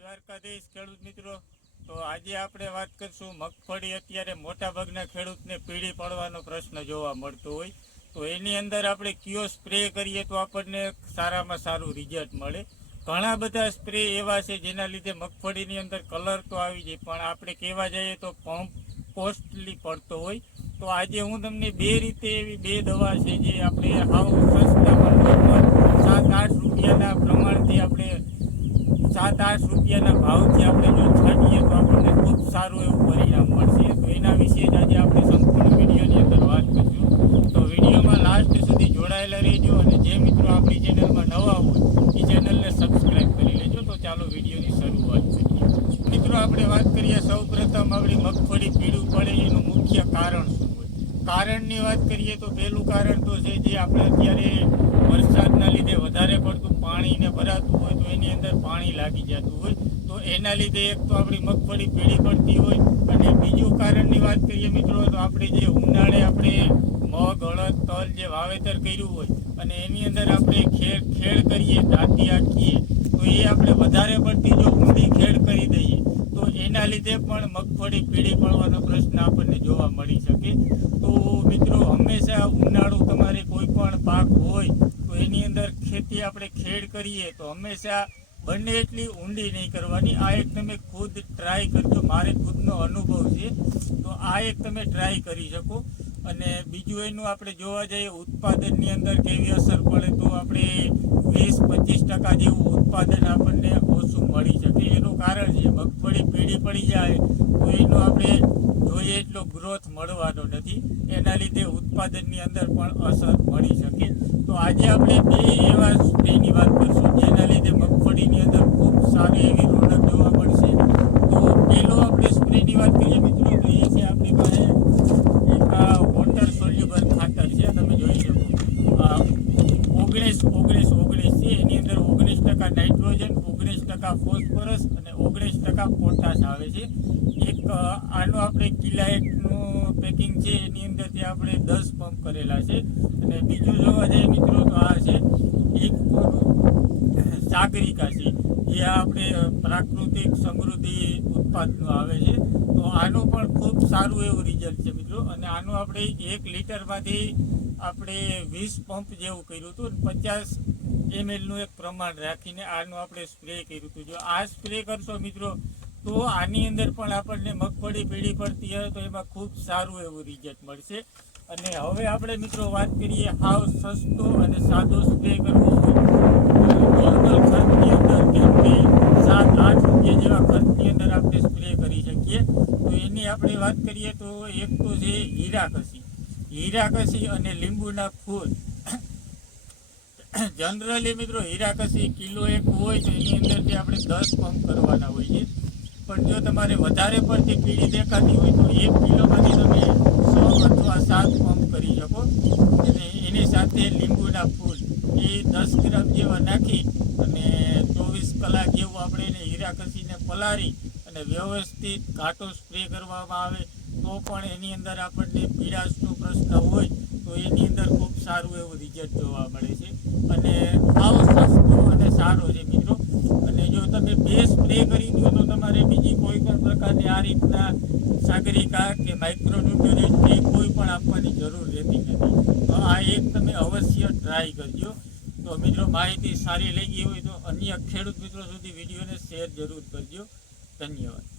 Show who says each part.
Speaker 1: દ્વારકાધીશ ખેડૂત મિત્રો, તો આજે આપણે વાત કરીશું મગફળી. અત્યારે મોટાભાગના ખેડૂતને પીળી પડવાનો પ્રશ્ન જોવા મળતો હોય. તો એની અંદર આપણે કયો સ્પ્રે કરીએ તો આપણને સારામાં સારું રિઝલ્ટ મળે. ઘણા બધા સ્પ્રે એવા છે જેના લીધે મગફળીની અંદર કલર તો આવી જાય, પણ આપણે કહેવા જઈએ તો પંપ કોસ્ટલી પડતો હોય. તો આજે હું તમને બે રીતે એવી બે દવા છે જે આપણે હાવ સાત આઠ રૂપિયાના પ્રમાણથી આપણે સાત આઠ રૂપિયાના ભાવથી આપણે જો છાંટીએ તો આપણને ખૂબ સારું એવું પરિણામ મળશે. તો એના વિશે જ આજે આપણે સંપૂર્ણ વિડીયોની અંદર વાત કરીશું. તો વિડીયોમાં લાસ્ટ સુધી જોડાયેલા રહેજો અને જે મિત્રો આપણી ચેનલમાં નવા હોય, એ ચેનલને સબસ્ક્રાઈબ કરી લેજો. તો ચાલો વિડીયોની શરૂઆત કરીએ. મિત્રો, આપણે વાત કરીએ સૌ પ્રથમ આપણી મગફળી પીળું પડે એનું મુખ્ય કારણ શું? કારણની વાત કરીએ તો પહેલું કારણ તો છે જે આપણે અત્યારે વરસાદના લીધે વધારે પડતું પાણીને ભરાતું હોય તો એની અંદર પાણી લાગી જતું હોય. તો એના લીધે એક તો આપણી મગફળી પીળી પડતી હોય. અને બીજું કારણની વાત કરીએ મિત્રો, તો આપણે જે ઉનાળે આપણે મગ, અડદ, તલ જે વાવેતર કર્યું હોય અને એની અંદર આપણે ખેડ ખેડ કરીએ, દાંતી આખીએ તો એ આપણે વધારે પડતી જો ઊંડી ખેડ લીધે પણ મગફળી, પીળી પડવાનો પ્રશ્ન આપણને જોવા મળી શકે. તો મિત્રો, હંમેશા ઉનાળો તમારે કોઈ પણ પાક હોય, તો એની અંદર ખેતી આપણે ખેડ કરીએ, તો હંમેશા બંને એટલી ઊંડી નહીં કરવાની. આ એક તમે ખુદ ટ્રાય કરજો. મારે ખુદનો અનુભવ છે. તો આ એક તમે ટ્રાય કરી શકો. અને બીજું એનું આપણે જોવા જઈએ, ઉત્પાદનની અંદર કેવી અસર પડે તો આપણે વીસ પચીસ ટકા જેવું ઉત્પાદન આપણને ઓછું મળી શકે. એનું કારણ છે, મગફળી પીળી પડી જાય તો એનો આપણે જોઈએ એટલો ગ્રોથ મળવાનો નથી. એના લીધે ઉત્પાદનની અંદર પણ અસર મળી શકે. તો આજે આપણે બે એવા સ્પ્રેની વાત કરીશું, જેના લીધે મગફળીની અંદર ખૂબ સારી એવી રોનક જોવા મળશે. તો પહેલો આપણે સ્પ્રેની વાત કરીએ મિત્રો તો એ છે આપણી પાસે એક આ વોટર સોલ્યુબલ ખાતર છે તમે જોઈ શકો આ ઓગણીસ ઓગણીસ ઓગણીસ છે. એની અંદર ઓગણીસ ટકા નાઇટ્રોજન, ઓગણીસ ટકા ફોસ્ફરસ અને ઓગણીસ ટકા પોટાશ આવે છે. એક આનું આપણે કિલાઇટનું પેકિંગ છે, એની અંદરથી આપણે દસ પંપ કરેલા છે. અને બીજું જોવા જઈએ મિત્રો, તો આ છે, એક સાગરિકા છે. એ આપણે પ્રાકૃતિક સમૃદ્ધિ ઉત્પાદનો આવે છે. તો આનું પણ ખૂબ સારું એવું રિઝલ્ટ છે મિત્રો. અને આનું આપણે એક લીટરમાંથી આપણે વીસ પંપ જેવું કર્યું હતું પચાસ એમએલનું એક પ્રમાણ રાખીને આનું આપણે સ્પ્રે કર્યું હતું. જો આ સ્પ્રે કરશો મિત્રો, તો આની અંદર પણ આપણને મગફળી, પીળી પડતી હોય તો એમાં ખૂબ સારું એવું રિઝલ્ટ મળશે. અને હવે આપણે મિત્રો વાત કરીએ હાવ સસ્તો અને સાદો સ્પ્રે કરવો સાત, આઠ રૂપિયા જેવા ખર્ચની અંદર આપણે સ્પ્રે કરી શકીએ. તો એની આપણે વાત કરીએ તો એક તો છે હીરાકસી હીરાકસી અને લીંબુના ફૂલ. જનરલી મિત્રો હીરાકસી કિલો એક હોય તો એની અંદરથી આપણે દસ પંપ કરવાના હોય છે. પણ જો તમારે વધારે પડતી પીળી દેખાતી હોય તો એક કિલોમાંથી તમે સો અથવા સાત પંપ કરી શકો. અને એની સાથે લીંબુના ફૂલ એ દસ ગ્રામ જેવા નાખી અને ચોવીસ કલાક જેવું આપણે એને હીરાકસીને પલાળી અને વ્યવસ્થિત ઘાટો સ્પ્રે કરવામાં આવે તો પણ એની અંદર આપણને પીડાશનો પ્રશ્ન હોય, તો એની અંદર ખૂબ સારું એવું રિઝલ્ટ જોવા મળે છે. અને આવો સસ્તો અને સારો છે મિત્રો. અને જો તમે બે સ્પ્રે કરી દો તો તમારે બીજી કોઈ પણ પ્રકારની આ રીતના સાગરિકા કે માઇક્રોન્યુટ્રિયન્ટ કોઈ પણ આપવાની જરૂર રહેતી નથી. તો આ એક તમે અવશ્ય ટ્રાય કરજો. તો મિત્રો માહિતી સારી લઈ ગઈ હોય તો અન્ય ખેડૂત મિત્રો સુધી વિડીયોને શેર જરૂર કરજો. ધન્યવાદ.